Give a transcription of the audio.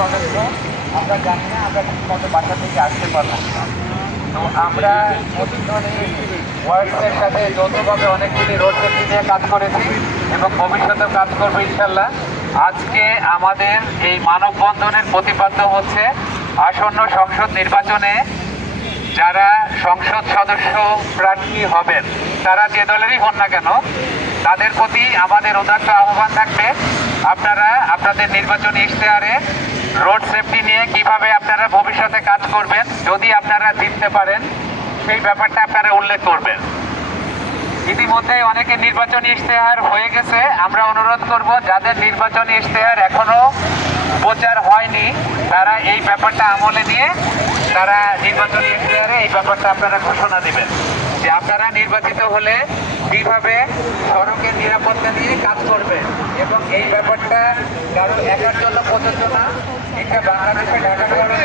সদস্য আমরা জানি না আমরা ঠিকমতো বাসা থেকে আসতে পারলাম না। তো আমরা ওয়ার্ডসের সাথে যৌথভাবে অনেকগুলি রোড সেফটি নিয়ে কাজ করেছি এবং ভবিষ্যতেও কাজ করবো ইনশাল্লাহ। আজকে আমাদের এই মানববন্ধনের প্রতিপাদ্য হচ্ছে আসন্ন সংসদ নির্বাচনে যারা সংসদ সদস্য প্রার্থী হবেন, তারা যে দলেরই হন না কেন, তাদের প্রতি আমাদের উদাত্ত আহ্বান থাকবে আপনারা আপনাদের নির্বাচনী ইশতেহারে রোড সেফটি নিয়ে কিভাবে আপনারা ভবিষ্যতে কাজ করবেন, যদি আপনারা জিততে পারেন সেই ব্যাপারটা আপনারা উল্লেখ করবেন। ইতিমধ্যে অনেকে নির্বাচনী ইশতেহার হয়ে গেছে, আমরা অনুরোধ করব যাদের নির্বাচনী ইশতেহার এখনো প্রচার হয়নি তারা এই ব্যাপারটা আমলে নিয়ে তারা নির্বাচনী ইশতেহারে এই ব্যাপারটা আপনারা ঘোষণা দিবেন যে আপনারা নির্বাচিত হলে কিভাবে সড়কের নিরাপত্তা নিয়ে কাজ করবেন। এবং এই ব্যাপারটা কারো একার জন্য প্রযোজ্য না, এটা বাংলাদেশে ঢাকা শহরে